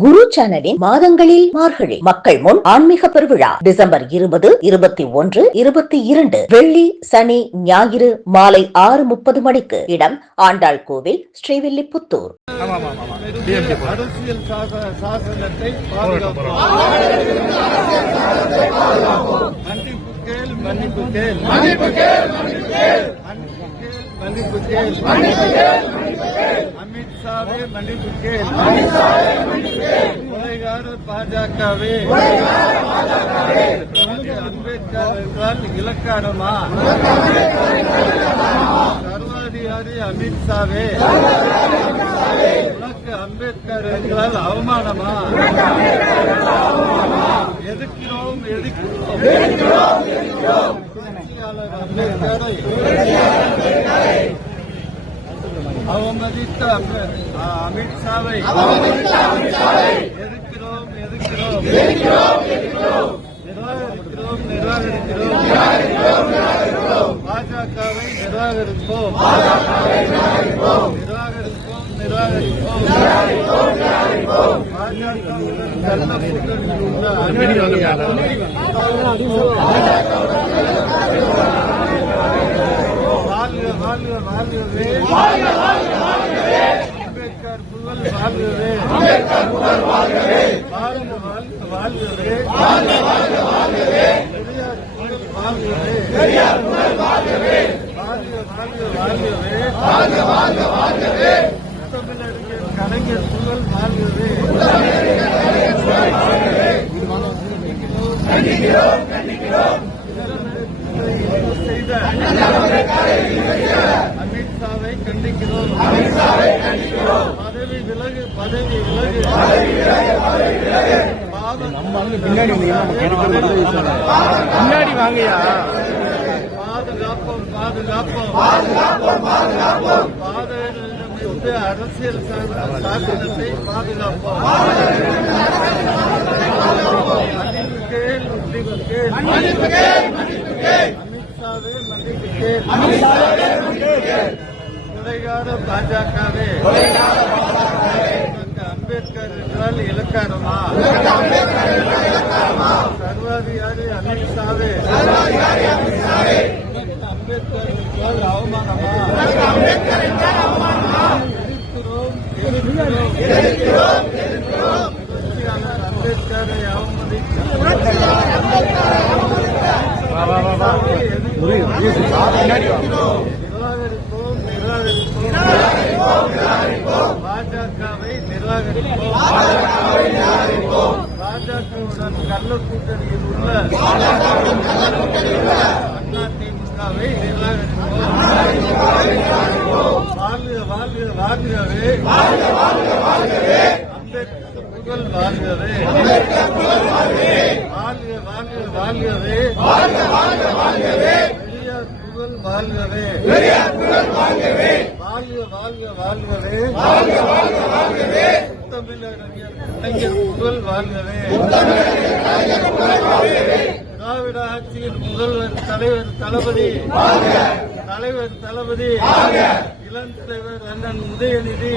குரு சேனலின் மாதங்களில் மார்கழி மக்கள் முன் ஆன்மீக பெருவிழா டிசம்பர் 20, 21, 22 வெள்ளி, சனி, ஞாயிறு மாலை 6:30 மணிக்கு. இடம் ஆண்டாள் கோவில், ஸ்ரீவில்லிபுத்தூர். அரசியல் சாசனத்தை மன்னிப்பு கேள் அமித்ஷாவே மன்னிப்பு கேள். கொலைகார பாஜகவே அம்பேத்கர் என்றால் இலக்காரமா? சர்வாதிகாரி அமித்ஷாவே உனக்கு அம்பேத்கர் என்றால் அவமானமா? எதிர்க்கிறோம் அம்பேத்கரை அவமதித்த அமித்ஷாவை எதிர்க்கிறோம் நிராகரிக்கிறோம். பாஜகவை நிராகரிப்போம். பாஜகவுடன் நல்ல கூட்டணியில் உள்ள அம்பேத்கர் புகழ் வாழ்கவே. தமிழறிஞர் கலைஞர் புகழ் வாழ்கவே. செய்த அமித்ஷாவை கண்டிக்கிறோம். பதவி விலகு. பின்னாடி வாங்கயா. பாதுகாப்போம். அரசியல் சாசனத்தை பாதுகாப்போம். அமித்ஷாவே மன்னிப்பு கேள். கொலைகார பாஜகவே அம்பேத்கர் என்றால் இலக்காரமா? சர்வாதிகாரி அமித்ஷாவே அம்பேத்கர் என்றால் அவமானமா? எதிர்க்கிறோம். அம்பேத்கரை அவமதித்து பாஜகவை நிராகரிப்போம். பாஜகவுடன் கள்ள கூட்டணியில் உள்ள அதிமுகவை நிராகரிப்போம். வாழ்கவே. அம்பேத்கர் புகழ் வாழ்கவே. பெரியார் புகழ் வாழ்கவே. தமிழறிஞர் கலைஞர் புகழ் வாழ்கவே. திராவிட ஆட்சியின் முதல்வர் தலைவர் தளபதி இளம் தலைவர் அண்ணன் உதயநிதி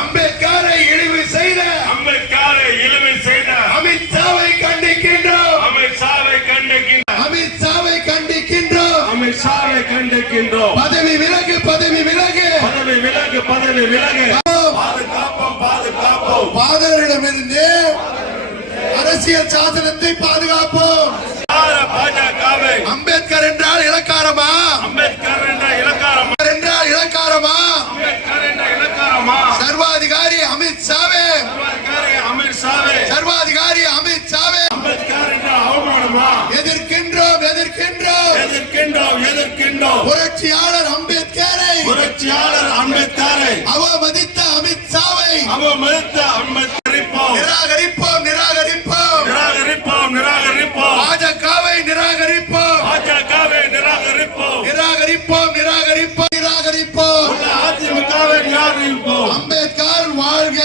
அம்பேத்கரை இழிவு செய்த அமித்ஷாவை கண்டிக்கின்றோம். பதவி விலகு. பாதுகாப்போம். பாதகரிடமிருந்து அரசியல் சாசனத்தை பாதுகாப்போம். அம்பேத்கர் என்றால் இலக்காரமா? சர்வாதிகாரி அமித்ஷாவே அம்பேத்கர் என்ற அவமானமா? எதிர்க்கின்றோம். புரட்சியாளர் அம்பேத்கரை அவமதித்த அமித்ஷாவை நிராகரிப்போம். பாஜகவை நிராகரிப்போம். நிராகரிப்போம் நிராகரிப்போம் நிராகரிப்போம். அதிமுகவை நிராகரிப்போம். அம்பேத்கர் வாழ்க,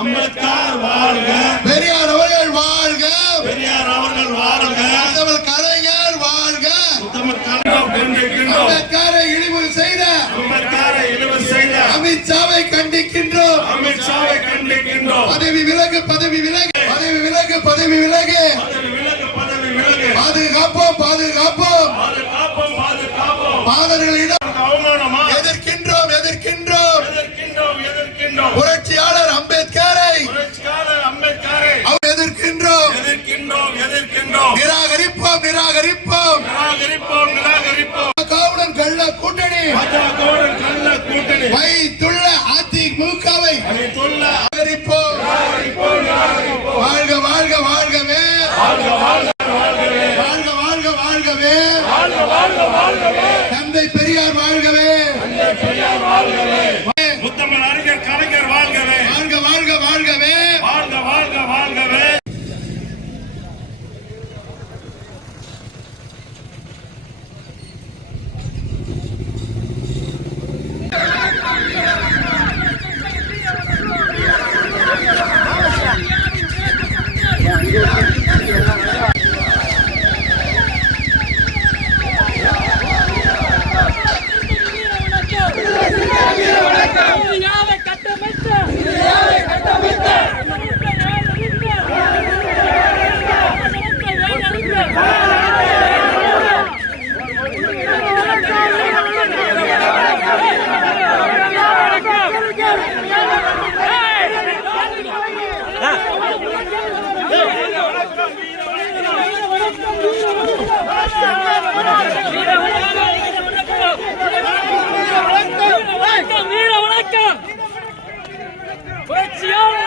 அம்பேத்கர் வாழ்க, பெரியார் அவர்கள் வாழ்க, பெரியார் அவர்கள் வாழ்க, முத்தமிழ் கலைஞர் வாழ்க. முத்தமிழ் கலைஞர் கண்டிக்கின்றோம். அம்பேத்கரை இழிவு செய்த, அம்பேத்கரை இழிவு செய்த அமித்ஷாவை கண்டிக்கின்றோம். அமித்ஷாவை கண்டிக்கின்றோம். பதவி விலகு, பதவி விலகு, பதவி விலகு, பதவி விலகு. பதவி விலகு, பதவி விலகு. பாதுகாப்போம், பாதுகாப்போம். பாதுகாப்போம், பாதுகாப்போம். பாதர்களிடம் அவமானமா? எதிர்க்கின்றோம், எதிர்க்கின்றோம். எதிர்க்கின்றோம், எதிர்க்கின்றோம். புரட்சியாளர் அம்பேத்கரை புரட்சியாளர் அம்பேத்கரை எதிர்க்கின்றோம், எதிர்க்கின்றோம், எதிர்க்கின்றோம். நிராகரிப்போம், நிராகரிப்போம். நிராகரிப்போம், நிராகரிப்போம். பாஜகவுடன் கள்ள கூட்டணி பாஜகவுடன் கள்ள கூட்டணி வைத்துள்ள அதிமுகவை வைத்துள்ள நிராகரிப்போம். வாழ்க, வாழ்க, வாழ்கவே. வாழ்க, வாழ்க, வாழ்கவே. வாழ்க, வாழ்க, வாழ்கவே. வாழ்க, வாழ்க, வாழ்கவே. தந்தை பெரியார் வாழ்கவே. தந்தை பெரியார் வாழ்கவே. முத்தமிழ் அறிஞர் கலைஞர் வாழ்கவே. வாழ்க, வாழ்க, வாழ்கவே. வாழ்க, வாழ்க, வாழ்கவே. இந்தியாவை கட்டமைத்த இந்தியாவை கட்டமைத்த வீர வணக்கம் புரட்சியாளர்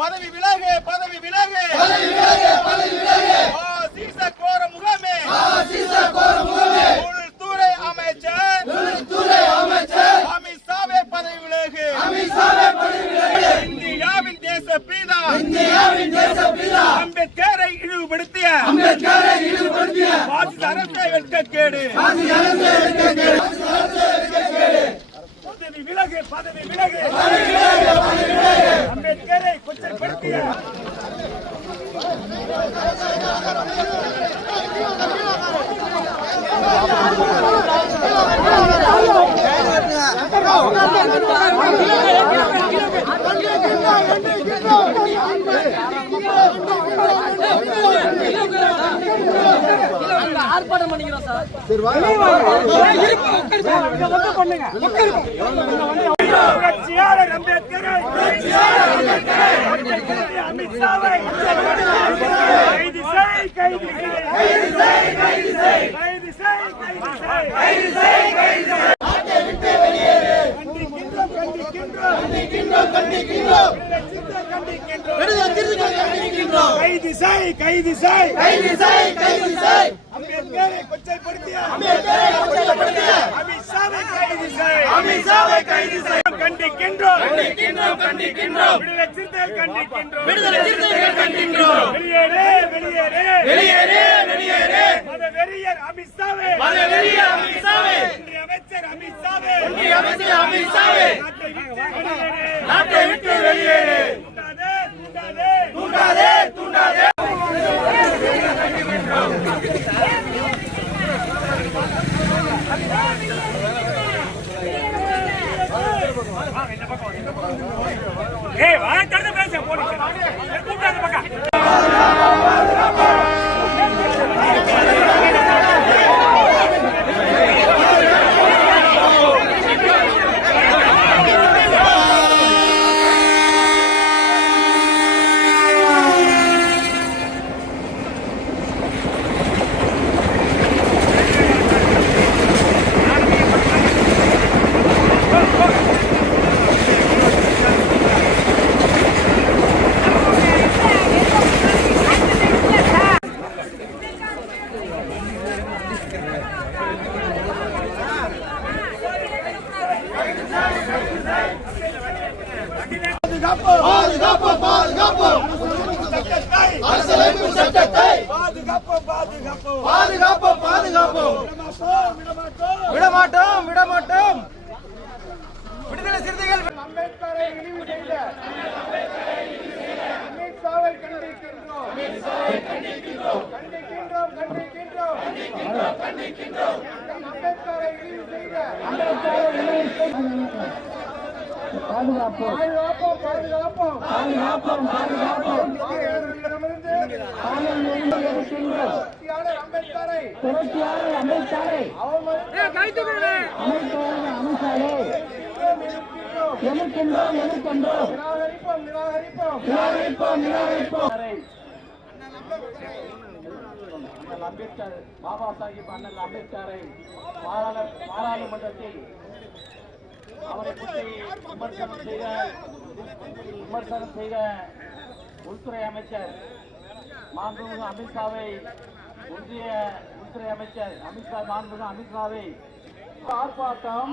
பதவி விலகு, பதவி விலகு. சீச கோர முகமே, உள்துறை அமைச்சர் அமித்ஷாவே பதவி விலகு. இந்தியாவின் தேச பிதா அம்பேத்கரை இழிவுபடுத்திய பாசிச அரசை வெட்கக்கேடு. பதவி விலகு, பதவி விலகு. அம்பேத்கரை கொச்சைப்படுத்திய ஆர்ப்பாட்டம் பண்ணிக்கிறோம் சார். புரட்சியாளர் அம்பேத்கரை அமித்ஷாவை கைது செய், கைது செய், கைது செய், கைது செய், கைது செய், கைது செய், கைது செய். கண்டிக்கின்றோம், கண்டிக்கின்றோம், கண்டிக்கின்றோம், கண்டிக்கின்றோம். கைது செய், கைது செய், கைது செய், கைது செய். அம்பேத்கரை கொச்சைப்படுத்திய அமித்ஷாவை கைது செய், அமித்ஷாவை கைது செய். கண்டிக்கின்றோம், கண்டிக்கின்றோம், கண்டிக்கின்றோம். விடுதலை சிறுத்தைகள் கண்டிக்கின்றோம், விடுதலை சிறுத்தைகள் கண்டிக்கின்றோம். வெளியேறு, வெளியேறு, வெளியேறு, வெளியேறு. மதவெறியர் அமித்ஷாவே, மதவெறியர் அமித்ஷாவே. ஒன்றிய அமைச்சர் அமித்ஷாவே, ஒன்றிய அமைச்சர் அமித்ஷாவே. நாட்டை விட்டு வெளியேறு. தூண்டாதே, தூண்டாதே, தூண்டாதே, தூண்டாதே. ஏய் வாய் தரது பேச போடி கூட்டாத பக்கம். அரசியலமைப்பு சட்டத்தை பாதுகாப்போம். விடமாட்டோம். விடுதலை சிறுத்தைகள் அம்பேத்கரை இழிவு செய்த அமித்ஷாவை கண்டிக்கின்றோம். அம்பேத்கரை இழிவு செய்த பாதுகாப்போம். அம்பேத்கரை அம்பேத்கர் பாபா சாஹிப் அண்ணல் அம்பேத்கரை பாராளுமன்றத்தில் அவரை பற்றி விமர்சனம் செய்த உள்துறை அமைச்சர் மாண்புமிகு அமித்ஷாவை ஒன்றிய உள்துறை அமைச்சர் மாண்புமிகு அமித்ஷாவை ஆர்ப்பாட்டம்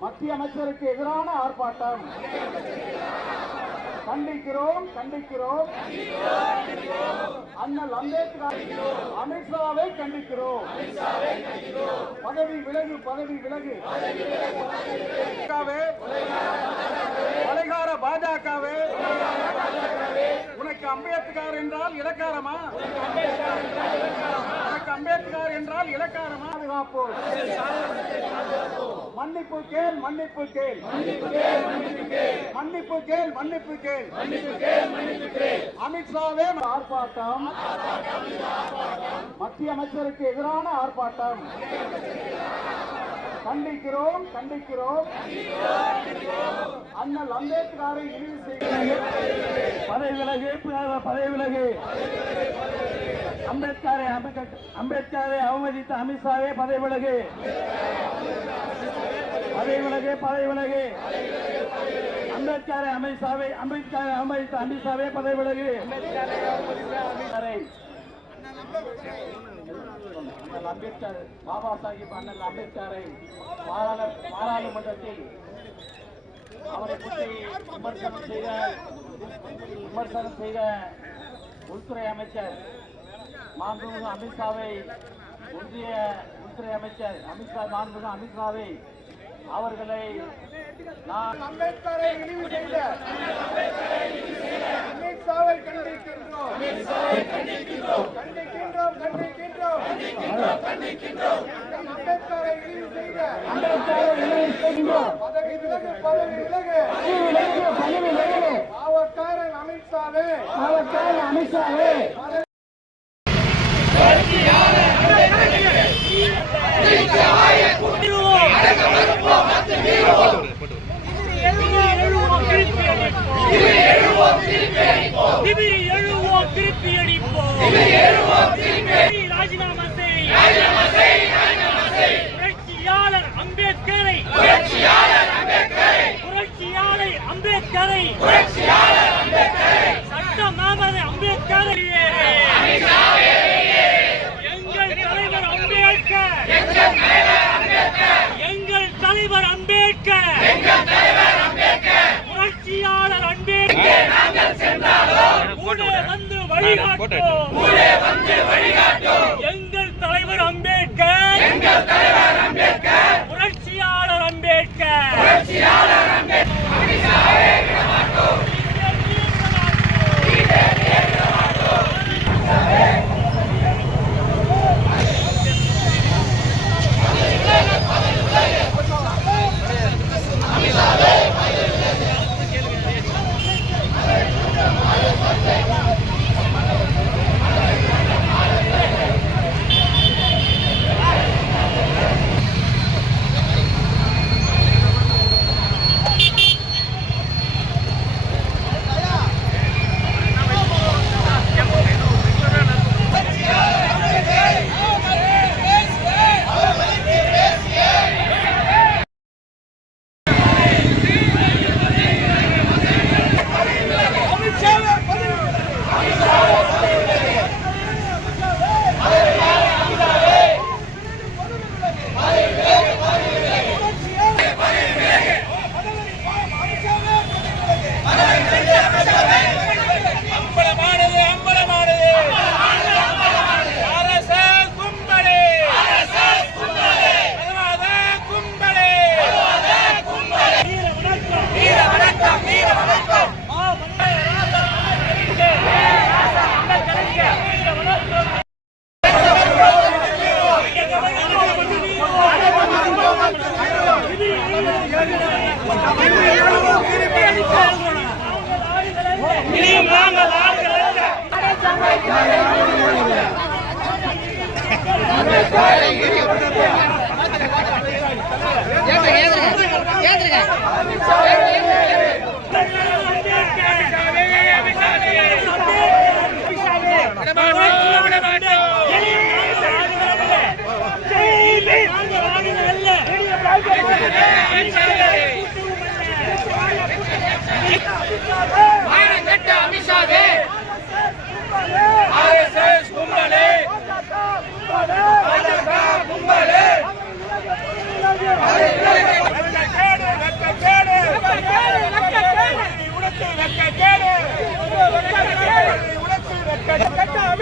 மத்திய அமைச்சருக்கு எதிரான ஆர்ப்பாட்டம் கண்டிக்கிறோம். அண்ணல் அம்பேத்கர் அமித்ஷாவை கண்டிக்கிறோம். பதவி விலகு கொலைகார பாஜகவே. உனக்கு அம்பேத்கர் என்றால் இலக்காரமா? பாதுகாப்போம். மன்னிப்பு கேள். அமித்ஷாவே ஆர்ப்பாட்டம் மத்திய அமைச்சருக்கு எதிரான ஆர்ப்பாட்டம் கண்டிக்கிறோம். அண்ணல் அம்பேத்கரை இழிவு செய்ய பதவி விலகு. அம்பேத்கரை அவமதித்த அமித்ஷாவே பதவி விலகு. அம்பேத்கரை அவமதித்த அமித்ஷாவே பதவி விலகு. அம்பேத்கர் பாபா சாஹிப் அண்ணல் அம்பேத்கரை பாராளுமன்றத்தில் அவரை பற்றி விமர்சனம் செய்த உள்துறை அமைச்சர் மாண்புமிகு அமித்ஷாவை ஒன்றிய உள்துறை அமைச்சர் மாண்புமிகு அமித்ஷாவை அவர்களை நான் அம்பேத்கரை இழிவு செய்த அமித்ஷாவை கண்டிக்கின்றோம். அம்பேத்கரை இழிவு செய்த பதவி விலகு. பாவக்காரன் அமித்ஷாவே. ராஜினாமா செய். புரட்சியாளர் அம்பேத்கரை சட்டமாமது அம்பேத்கரை எங்கள் தலைவர் அம்பேத்கர் புரட்சியாளர் அம்பேத்கர் ஊடே வந்து வழிகாட்டும். எங்கள் தலைவர் அம்பேத்கர் புரட்சியாளர் அம்பேத்கர்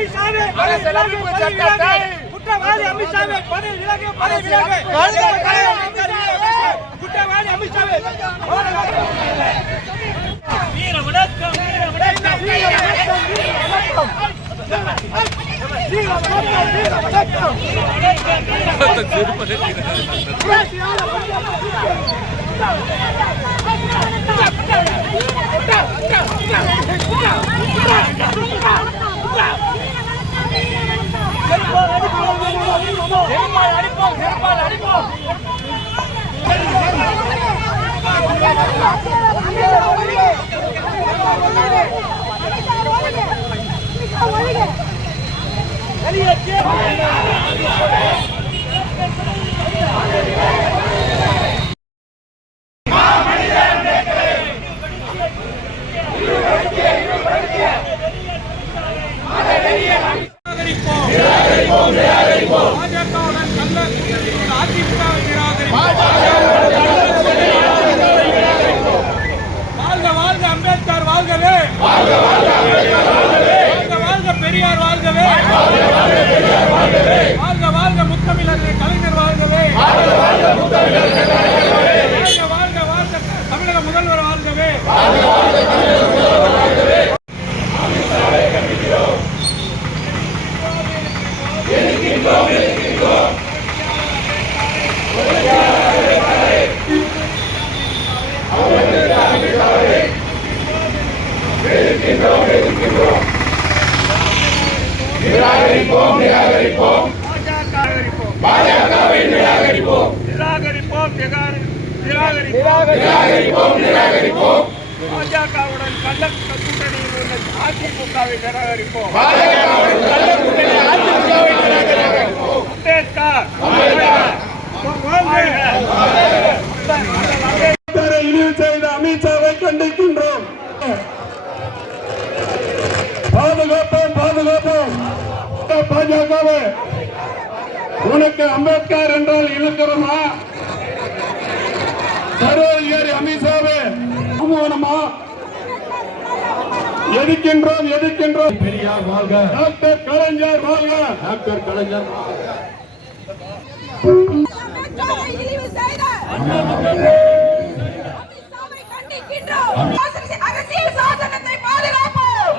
அமித்ஷாவே அரசியலமைப்பு சட்டத்தை குற்றவாளி அமித்ஷாவே பதவி விலகு குற்றவாளி அமித்ஷாவே வீர வணக்கம் வீர வணக்கம் வீர வணக்கம் வாழ்க அம்பேத்கர் வாழ்கவே வாழ்க வாழ்க பெரியார் வாழ்கவே வாழ்க வாழ்க முத்தமிழர் கலைஞர் வாழ்கவே வாழ்க வாழ்க தமிழக முதல்வர் வாழ்கவே பாஜகவுடன் கள்ள கூட்டணியில் உள்ள அதிமுகவை நிராகரிப்போம். அம்பேத்கரை இழிவு செய்த அமித்ஷாவை கண்டிக்கின்றோம். பாதுகாப்போம் பாதுகாப்போம் பாஜகவை. உனக்கு அம்பேத்கர் என்றால் இழுக்கிறோமா? சர்வாதிகாரி அமித்ஷாவே அவமானமா? எதிர்க்கின்றோம் எதிர்க்கின்றோம். பெரியார் வாழ்க, டாக்டர் கலைஞர் வாழ்க, டாக்டர் கலைஞர் அரசியல் சாசனத்தை பாதுகாப்போம்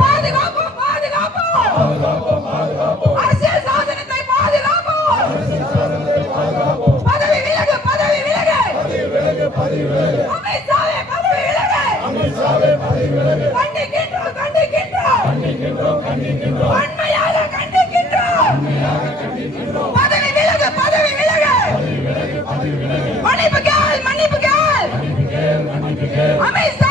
பாதுகாப்போம் பாதுகாப்போம் அரசியல் சாசனத்தை பாதுகாப்போம். பதவி விலகு பதவி விலகு அமித்ஷாவே பதவி விலகு. கண்டிக்கின்றோம் கண்டிக்கின்றோம் உண்மையாக கண்டிக்கின்றோம். பதவி விலகு பதவி விலகு. மன்னிப்பு கேள் அமித்ஷா